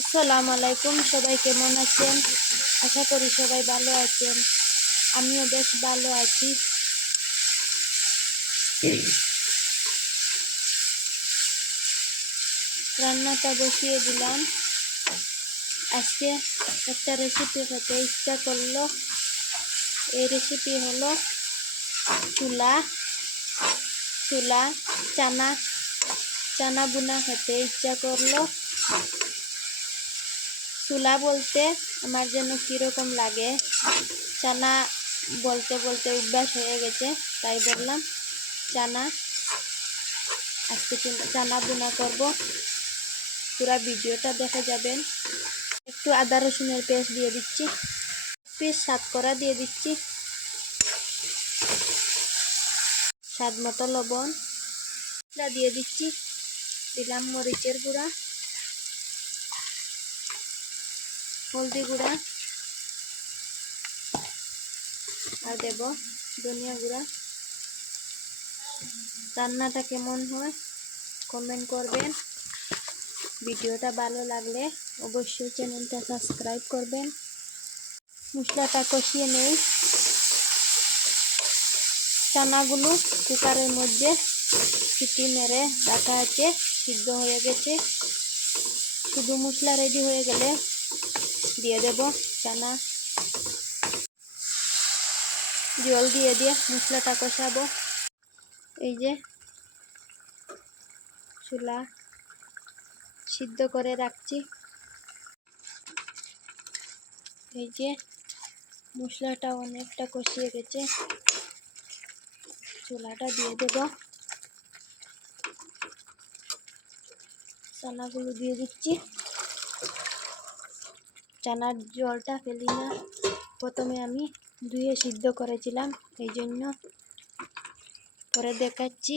আসসালামু আলাইকুম, সবাই কেমন আছেন? আশা করি সবাই ভালো আছেন। আমিও বেশ ভালো আছি। রান্নাটা বসিয়ে দিলাম। আজকে একটা রেসিপি খেতে ইচ্ছা করল। এই রেসিপি হলো চুলা চুলা, চানা চানা বুনা খেতে ইচ্ছা করল। চুলা বলতে আমার যেন কীরকম লাগে। চানা বলতে বলতে অভ্যাস হয়ে গেছে, তাই বললাম চানা, আজকে চুনা- বোনা করব। পুরা ভিডিওটা দেখে যাবেন। একটু আদা রসুনের পেস্ট দিয়ে দিচ্ছি। পিস সাত করা দিয়ে দিচ্ছি। স্বাদ মতো লবণ। দিয়ে দিচ্ছি। দিলাম মরিচের গুঁড়া। হলদি গুঁড়া। আর দেব ধনিয়া গুঁড়া। রান্নাটা কেমন হয় কমেন্ট করবেন। ভিডিওটা ভালো লাগলে অবশ্যই চ্যানেলটা সাবস্ক্রাইব করবেন। মশলাটা কষিয়ে নেই। চানাগুলো কুকারের মধ্যে সিটি মেরে রাখা আছে, সিদ্ধ হয়ে গেছে। শুধু মশলা রেডি হয়ে গেলে দিয়ে দেব চানা। জল দিয়ে দিয়ে মশলাটা কষাবো। এই যে চুলা সিদ্ধ করে রাখছি। এই যে মশলাটা অনেকটা কষিয়ে গেছে। চুলাটা দিয়ে দেব। চানাগুলো দিয়ে দিচ্ছি। চানার জলটা ফেলি না। প্রথমে আমি ধুয়ে সিদ্ধ করেছিলাম, এই জন্য পরে দেখাচ্ছি।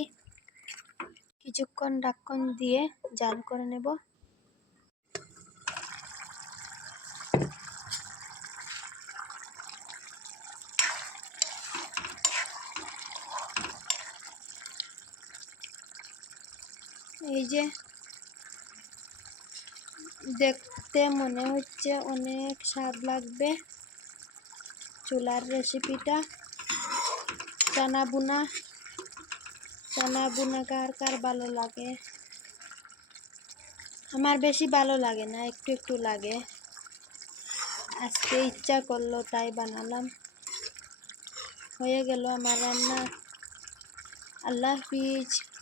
কিছুক্ষণ ডাক্কন দিয়ে জাল করে নেব। এই যে দেখতে মনে হচ্ছে অনেক স্বাদ লাগবে। চুলার রেসিপিটা চানা বুনা। চানা বুনা কার কার ভালো লাগে? আমার বেশি ভালো লাগে না, একটু একটু লাগে। আজকে ইচ্ছা করল, তাই বানালাম। হয়ে গেল আমার রান্না। আল্লাহ হাফিজ।